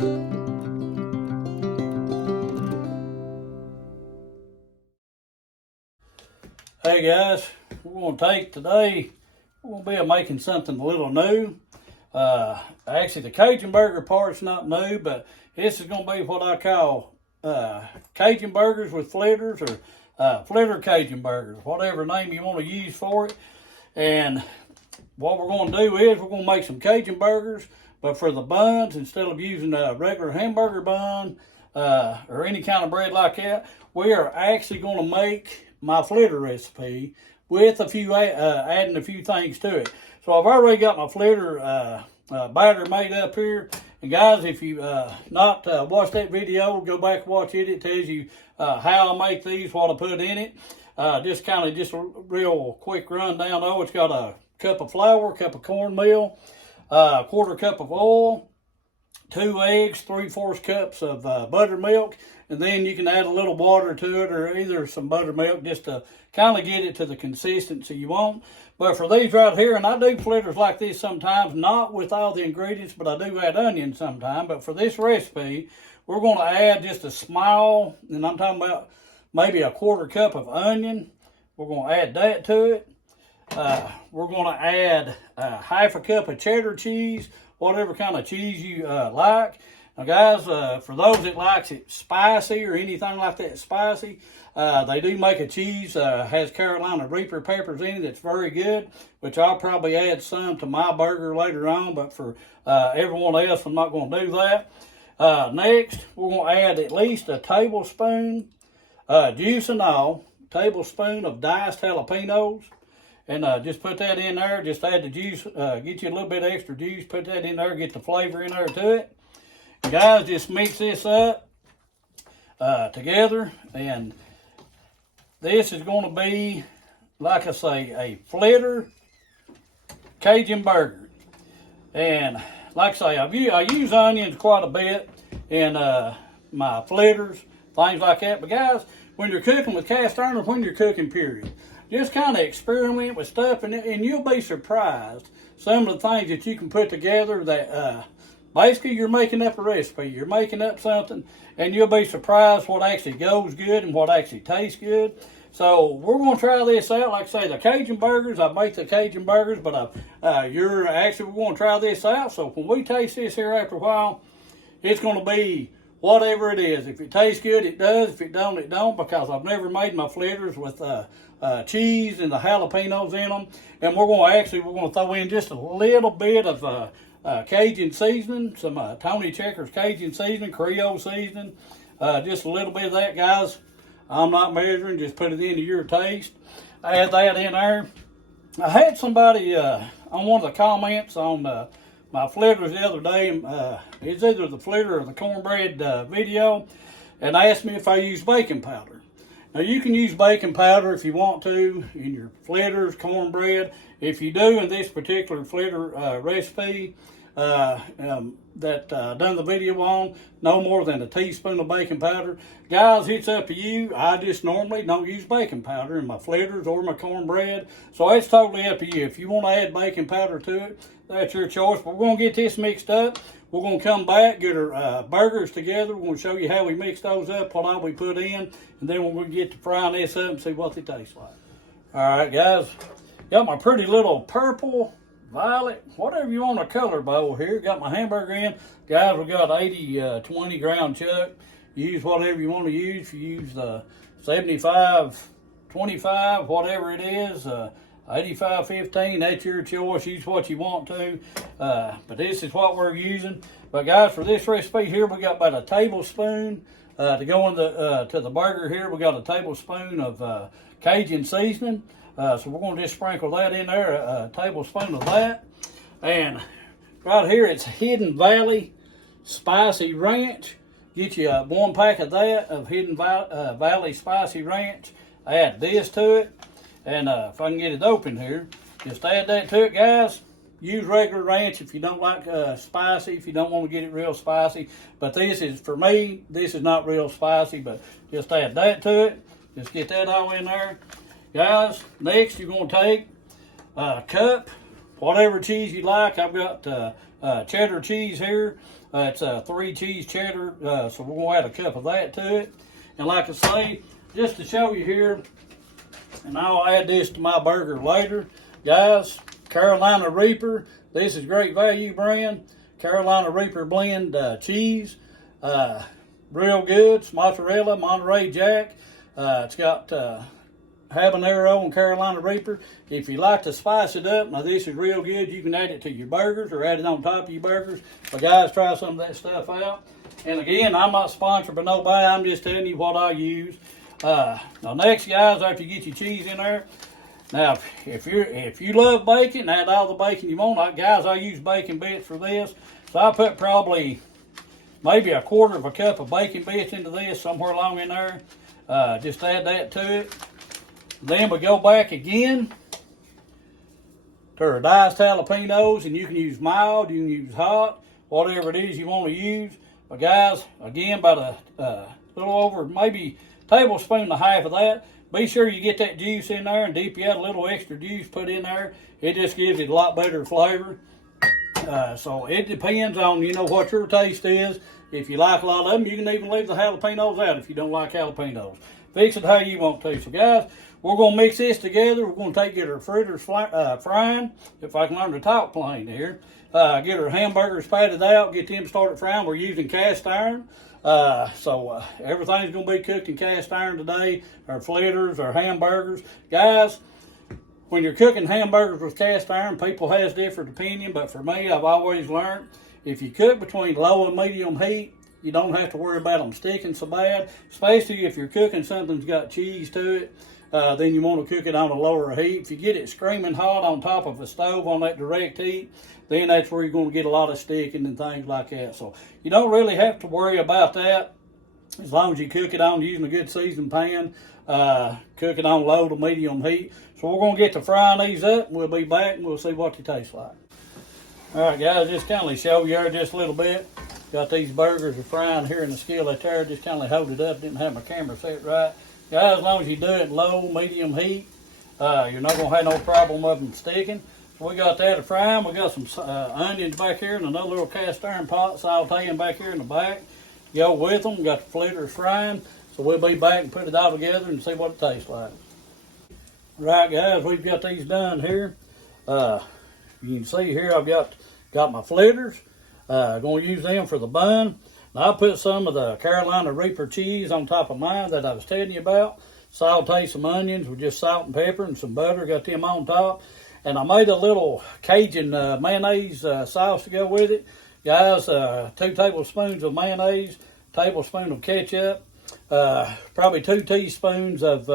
Hey guys, we're going to take today, we're going to be making something a little new. Actually the Cajun burger part's not new, but this is going to be what I call Cajun burgers with flitters, or flitter Cajun burgers, whatever name you want to use for it. And what we're going to do is we're going to make some Cajun burgers, but for the buns, instead of using a regular hamburger bun or any kind of bread like that, we are actually going to make my flitter recipe with adding a few things to it. So I've already got my flitter batter made up here. And guys, if you not watched that video, go back and watch it. It tells you how I make these, what I put in it. Just a real quick rundown though. It's got a cup of flour, a cup of cornmeal, a quarter cup of oil, 2 eggs, 3/4 cups of buttermilk, and then you can add a little water to it, or either some buttermilk, just to kind of get it to the consistency you want. But for these right here, and I do flitters like this sometimes, not with all the ingredients, but I do add onions sometimes. But for this recipe, we're going to add just a small, and I'm talking about maybe a quarter cup of onion. We're going to add that to it. We're going to add half a cup of cheddar cheese, whatever kind of cheese you like. Now guys, for those that likes it spicy or anything like that spicy, they do make a cheese, has Carolina Reaper peppers in it that's very good, which I'll probably add some to my burger later on, but for everyone else, I'm not going to do that. Next, we're going to add at least a tablespoon, juice and all, tablespoon of diced jalapenos. And just put that in there, just add the juice, get you a little bit of extra juice, put that in there, get the flavor in there to it. And guys, just mix this up together, and this is going to be, like I say, a flitter Cajun burger. And like I say, I use onions quite a bit in my flitters, things like that. But guys, when you're cooking with cast iron, or when you're cooking period, just kind of experiment with stuff, and you'll be surprised some of the things that you can put together that basically you're making up a recipe. You're making up something, and you'll be surprised what actually goes good and what actually tastes good. So we're going to try this out. Like I say, the Cajun burgers, I make the Cajun burgers, but we're going to try this out. So when we taste this here after a while, it's going to be whatever it is. If it tastes good, it does. If it don't, it don't, because I've never made my flitters with cheese and the jalapenos in them. And we're going to throw in just a little bit of Cajun seasoning, some Tony Checker's Cajun seasoning, Creole seasoning, just a little bit of that, guys. I'm not measuring, just put it into your taste. Add that in there. I had somebody on one of the comments on my flitters the other day, it's either the flitter or the cornbread video, and asked me if I use baking powder. Now you can use baking powder if you want to in your flitters, cornbread. If you do in this particular flitter recipe that done the video on, no more than a teaspoon of baking powder. Guys, it's up to you. I just normally don't use baking powder in my flitters or my cornbread, so it's totally up to you. If you want to add baking powder to it, that's your choice. But we're going to get this mixed up. We're going to come back, get our burgers together. We're going to show you how we mix those up, what all we put in, and then we're going to get to frying this up and see what they taste like. All right, guys. Got my pretty little purple, violet, whatever you want, a color bowl here. Got my hamburger in. Guys, we got 80-20 ground chuck. Use whatever you want to use. If you use the 75-25, whatever it is, 85-15, that's your choice. Use what you want to. But this is what we're using. But guys, for this recipe here, we got about a tablespoon to go in to the burger here. We got a tablespoon of Cajun seasoning. So we're going to just sprinkle that in there, a tablespoon of that. And right here, it's Hidden Valley Spicy Ranch. Get you 1 pack of that, of Hidden Valley Spicy Ranch. Add this to it. And if I can get it open here, just add that to it, guys. Use regular ranch if you don't like spicy, if you don't want to get it real spicy. But this is, for me, this is not real spicy, but just add that to it. Just get that all in there. Guys, next you're going to take a cup, whatever cheese you like. I've got cheddar cheese here. It's 3 cheese cheddar, so we're going to add a cup of that to it. And like I say, just to show you here, and I'll add this to my burger later, guys, Carolina Reaper. This is Great Value brand. Carolina Reaper blend cheese. Real good. It's mozzarella, Monterey Jack. It's got habanero and Carolina Reaper. If you like to spice it up, now this is real good. You can add it to your burgers or add it on top of your burgers. But guys, try some of that stuff out. And again, I'm not sponsored by nobody. I'm just telling you what I use. Now next, guys, after you get your cheese in there, now if you love bacon, add all the bacon you want. Guys, I use bacon bits for this. So I put probably maybe a quarter of a cup of bacon bits into this, somewhere along in there. Just add that to it. Then we go back again to our diced jalapenos, and you can use mild, you can use hot, whatever it is you want to use. But guys, again, about a little over maybe tablespoon and a half of that. Be sure you get that juice in there, and if you add a little extra juice put in there, it just gives it a lot better flavor. So it depends on, what your taste is. If you like a lot of them, you can even leave the jalapenos out if you don't like jalapenos. Fix it how you want to. So guys, we're going to mix this together. We're going to get our fritters frying. If I can learn to talk plain here. Get our hamburgers patted out. Get them started frying. We're using cast iron. So everything's going to be cooked in cast iron today. Our flitters, our hamburgers. Guys, when you're cooking hamburgers with cast iron, people has different opinion, but for me, I've always learned if you cook between low and medium heat, you don't have to worry about them sticking so bad, especially if you're cooking something that's got cheese to it. Then you want to cook it on a lower heat. If you get it screaming hot on top of a stove on that direct heat, then that's where you're going to get a lot of sticking and things like that. So you don't really have to worry about that as long as you cook it on using a good seasoned pan. Cook it on low to medium heat. So we're going to get to frying these up, and we'll be back and we'll see what they taste like. All right, guys, just kind of show you here just a little bit. Got these burgers are frying here in the skillet there. Just kind of hold it up. Didn't have my camera set right. Guys, as long as you do it low, medium heat, you're not going to have no problem of them sticking. So we got that to frying. We got some onions back here in another little cast iron pot, sauteing back here in the back. Go with them. We got the flitters frying. So we'll be back and put it all together and see what it tastes like. Right, guys, we've got these done here. You can see here I've got my flitters. Going to use them for the bun. Now I put some of the Carolina Reaper cheese on top of mine that I was telling you about. Saute some onions with just salt and pepper and some butter. Got them on top. And I made a little Cajun mayonnaise sauce to go with it. Guys, 2 tablespoons of mayonnaise, tablespoon of ketchup, probably 2 teaspoons of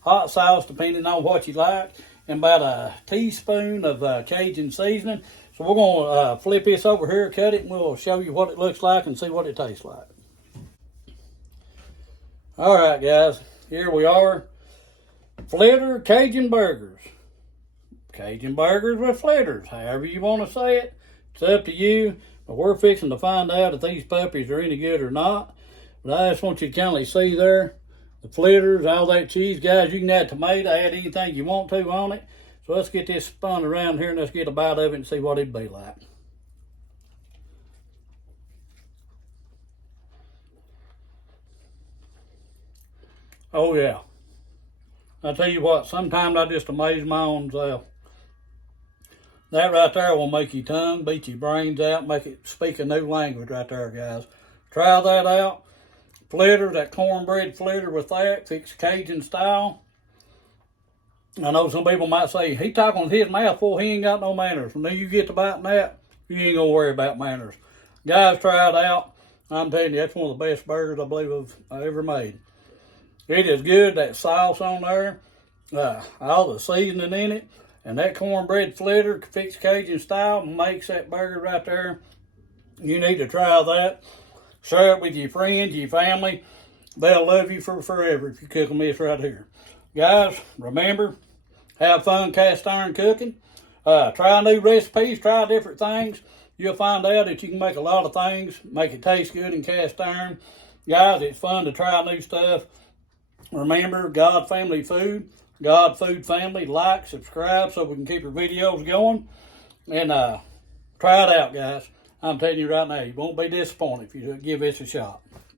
hot sauce, depending on what you like, and about a teaspoon of Cajun seasoning. So we're going to flip this over here, cut it, and we'll show you what it looks like and see what it tastes like. All right, guys, here we are. Flitter Cajun burgers. Cajun burgers with flitters, however you want to say it. It's up to you. But we're fixing to find out if these puppies are any good or not. But I just want you to kind of see there, the flitters, all that cheese. Guys, you can add tomato, add anything you want to on it. So let's get this spun around here and let's get a bite of it and see what it'd be like. Oh yeah. I tell you what, sometimes I just amaze my own self. That right there will make your tongue, beat your brains out, make it speak a new language right there, guys. Try that out. Flitter, that cornbread flitter with that, fixed Cajun style. I know some people might say, he talking with his mouth full, he ain't got no manners. When you get to biting that, you ain't gonna worry about manners. Guys, try it out. I'm telling you, that's one of the best burgers I believe I've ever made. It is good, that sauce on there, all the seasoning in it, and that cornbread flitter, fixed Cajun style, makes that burger right there. You need to try that. Share it with your friends, your family. They'll love you for forever if you cook them this right here. Guys, remember, have fun cast iron cooking. Try new recipes, try different things. You'll find out that you can make a lot of things, make it taste good in cast iron. Guys, it's fun to try new stuff. Remember, God Family Food, God Food Family. Like, subscribe so we can keep our videos going. And try it out, guys. I'm telling you right now, you won't be disappointed if you give this a shot.